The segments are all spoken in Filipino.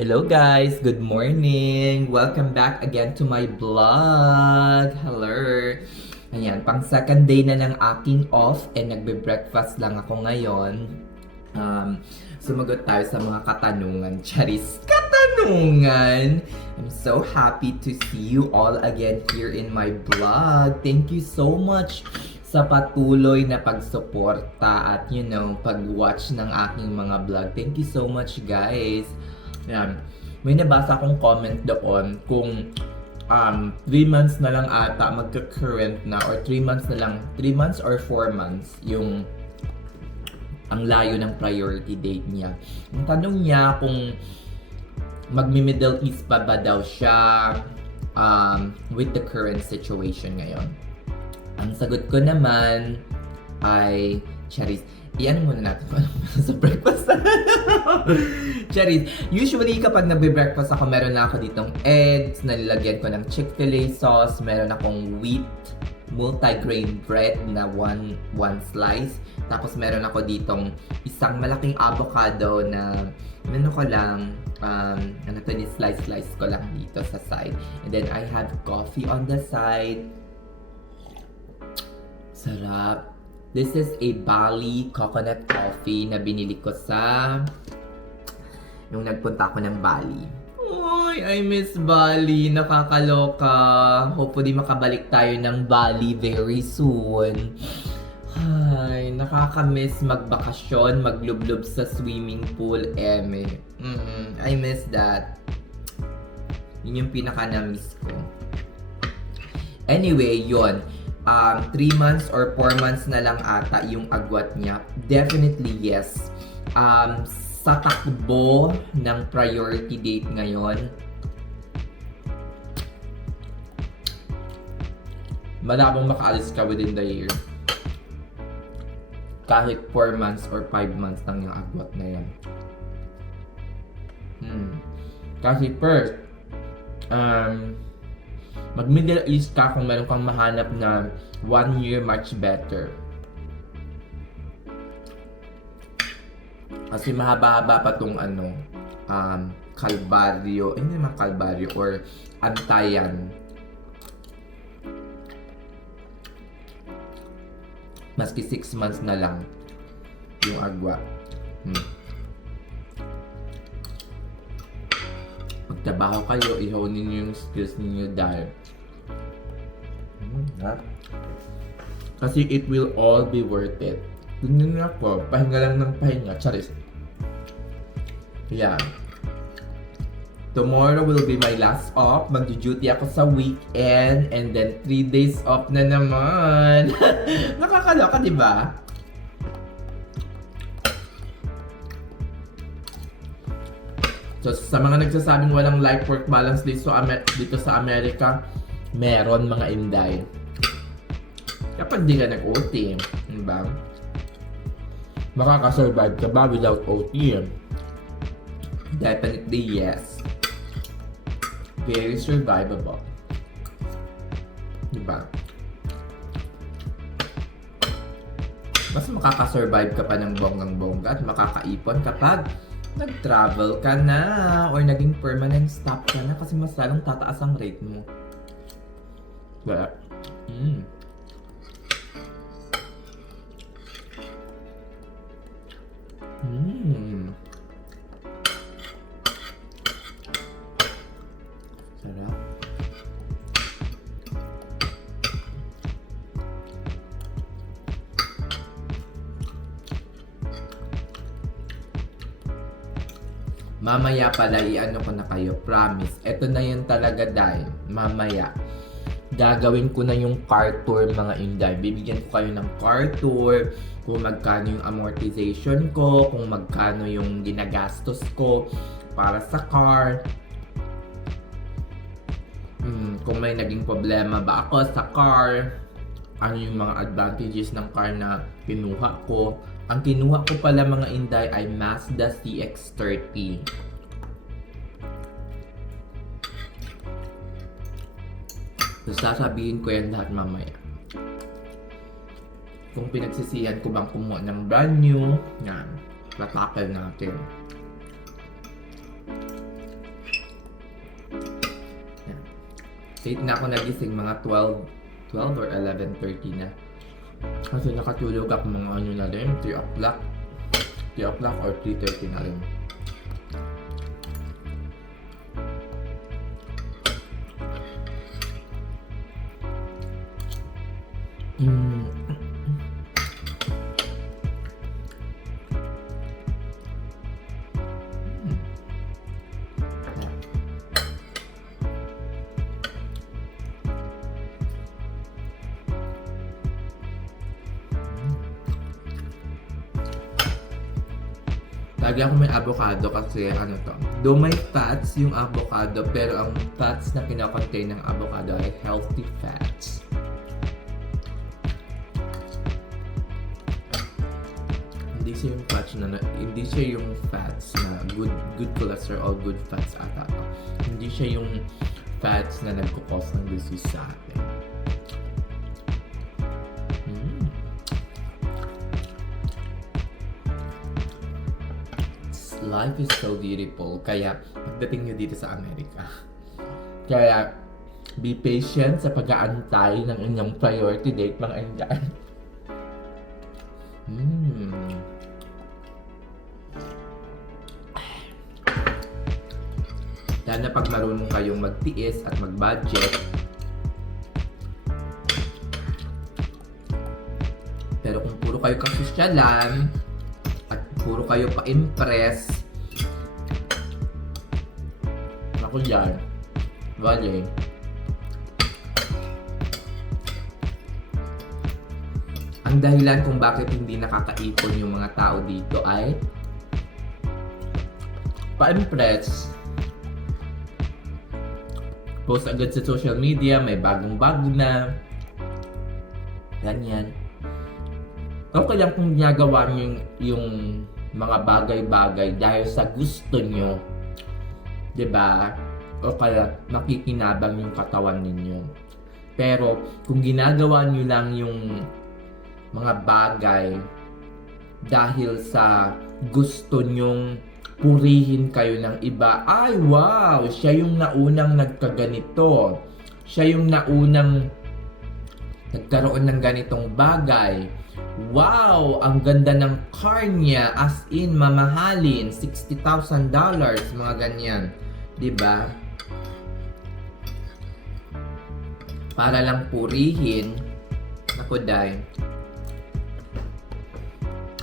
Hello guys, good morning! Welcome back again to my vlog! Hello! Ayan, pang second day na ng aking off and nagbe-breakfast lang ako ngayon. Sumagot tayo sa mga katanungan. Charis, katanungan! I'm so happy to see you all again here in my vlog. Thank you so much sa patuloy na pagsuporta at pag-watch ng aking mga vlog. Thank you so much guys! Yan. May nabasa akong comment doon kung 3 months na lang ata magka-current na or 3 months na lang, 3 months or 4 months yung ang layo ng priority date niya. Ang tanong niya kung magmi-Middle East pa ba daw siya with the current situation ngayon. Ang sagot ko naman ay, Charis, iyan muna natin kung ano sa breakfast. Charis, usually kapag nagbe-breakfast ako, meron na ako ditong eggs, nalilagyan ko ng Chick-fil-A sauce, meron akong wheat multigrain bread na one slice, tapos meron ako ditong isang malaking avocado na ko lang, slice ko lang dito sa side. And then I have coffee on the side. Sarap. This is a Bali coconut coffee na binili ko sa nung nagpunta ako ng Bali. Ay, I miss Bali. Nakakaloka. Hopefully makabalik tayo ng Bali very soon. Ay, nakakamiss magbakasyon, maglublob sa swimming pool, eme. I miss that. Yun yung pinaka-na-miss ko. Anyway, yon. 3 months or 4 months na lang ata yung agwat niya. Definitely yes. Sa takbo ng priority date ngayon, malabong makaalis ka within the year. Kahit 4 months or 5 months lang yung agwat na yan. Kasi first, mag-Middle East ka kung meron kang mahanap na 1 year much better. Kasi mahaba-haba pa tong Kalbaryo, hindi naman Kalbaryo or Antayan. Maski 6 months na lang yung agwa. Magtrabaho kayo, i-hone ninyo yung skills ninyo dahil kasi it will all be worth it. Ganyan nga ako, pahinga lang ng pahinga. Charis. Yeah. Tomorrow will be my last off. Mag-duty ako sa weekend and then 3 days off na naman. Nakakaloka, di ba? So, sa mga nagsasabing walang life-work balance dito sa Amerika, meron mga inday. Kapag di ka nag-OT, diba? Makakasurvive ka ba without OT? Definitely yes. Very survivable. Diba? Mas makakasurvive ka pa ng bonggang-bongga at makakaipon kapag nag-travel ka na or naging permanent stop ka na kasi mas lalong tataas ang rate mo. But, sarap. Mamaya pala, i-ano ko na kayo, promise. Ito na yun talaga dahil, mamaya. Gagawin ko na yung car tour mga inday. Bibigyan ko kayo ng car tour, kung magkano yung amortization ko, kung magkano yung ginagastos ko para sa car. Kung may naging problema ba ako sa car, ano yung mga advantages ng car na kinuha ko. Ang kinuha ko pala mga inday ay Mazda CX-30. So, sasabihin ko yan lahat mamaya. Kung pinagsisihan ko bang kumuha ng brand new, yan, tatakal natin. Late na ako nagising, mga 12 or 11:30 na. Kasi nakatulog ako mga ano na rin, 3 o'clock. 3 o'clock or 3:30 na rin. Lagi ako may avocado kasi ano to. Though may fats yung avocado, pero ang fats na kinakontain ng avocado ay healthy fats. Hindi siya yung fats na good cholesterol, good fats ata. Hindi siya yung fats na nagko-cause ng disease sa atin. Life is so beautiful. Kaya, pagdating nyo dito sa Amerika, kaya, be patient sa pag-aantay ng inyong priority date, mga Indian. Lalo na pag marunong kayong magtiis at mag-budget. Pero kung puro kayo kasosyalan, at puro kayo pa-impress, ako dyan, bale. Ang dahilan kung bakit hindi nakakaipon yung mga tao dito ay pa-impress. Post agad sa social media, may bagong bag na. Ganyan. Okay lang kung ginagawa nyo yung mga bagay-bagay dahil sa gusto nyo. Diba? O kaya makikinabang yung katawan ninyo. Pero kung ginagawa nyo lang yung mga bagay dahil sa gusto nyong purihin kayo ng iba, ay wow, siya yung naunang nagkaganito. Siya yung naunang nagkaroon ng ganitong bagay. Wow, ang ganda ng car niya, as in mamahalin, $60,000, mga ganyan. 'Di ba? Para lang purihin, ako dahil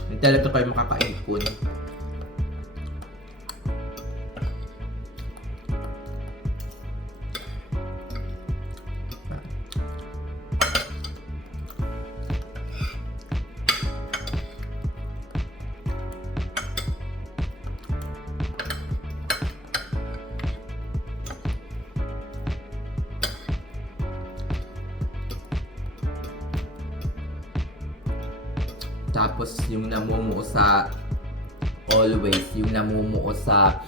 hindi talaga kayo makakaipon. Tapos yung namumuo sa always, yung namumuo sa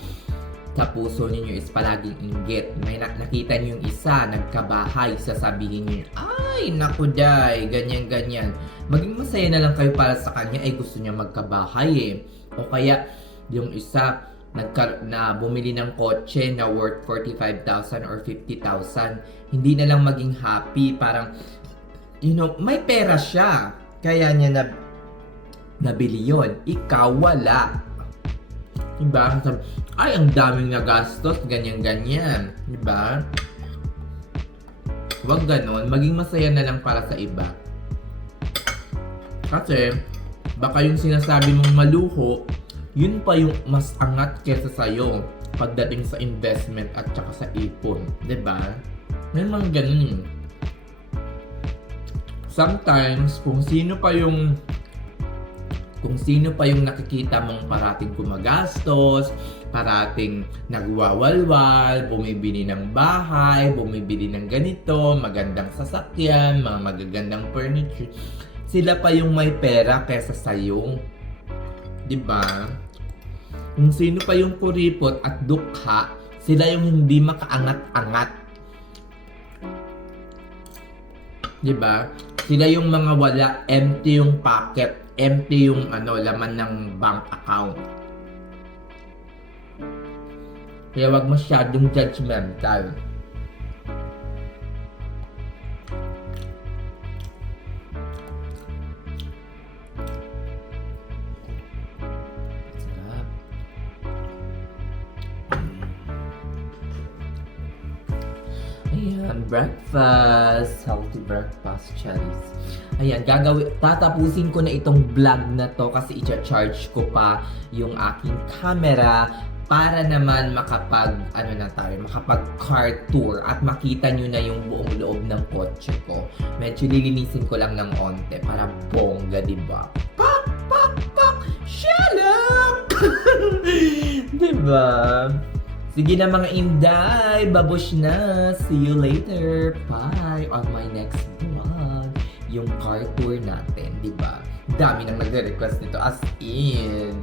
puso ninyo is palaging inggit. May nakita niyo yung isa, nagkabahay, sasabihin niyo, ay, naku day, ganyan-ganyan. Maging masaya na lang kayo para sa kanya, ay gusto niya magkabahay eh. O kaya, yung isa, na bumili ng kotse na worth 45,000 or 50,000, hindi na lang maging happy. Parang, may pera siya. Kaya niya nabili yun. Ikaw, wala. Diba? Ay, ang daming nagastos, ganyan-ganyan. Diba? Huwag ganon. Maging masaya na lang para sa iba. Kasi, baka yung sinasabi mong maluho, yun pa yung mas angat kesa sa'yo pagdating sa investment at saka sa ipon. Diba? May mga ganun. Sometimes, kung sino pa yung nakikita mong parating gumagastos, parating nagwawalwal, bumibili ng bahay, bumibili ng ganito, magandang sasakyan, mga magagandang furniture, sila pa yung may pera kesa sa'yo. Diba? Kung sino pa yung kuripot at dukha, sila yung hindi makaangat-angat. Diba? Sila yung mga wala, empty yung pocket, empty yung laman ng bank account. Kaya wag masyadong judgmental. Ayan, breakfast. Healthy breakfast, cherries. Ayan, tatapusin ko na itong vlog na to kasi i-charge ko pa yung aking camera para naman makapag car tour at makita nyo na yung buong loob ng kotse ko. Medyo lilinisin ko lang ng onte para bongga, diba? Pak! Pak! Pak! Shut up! Diba? Sige na mga Inday, babush na. See you later. Bye on my next vlog. Yung car tour natin, di ba? Dami nang nagre-request nito as in.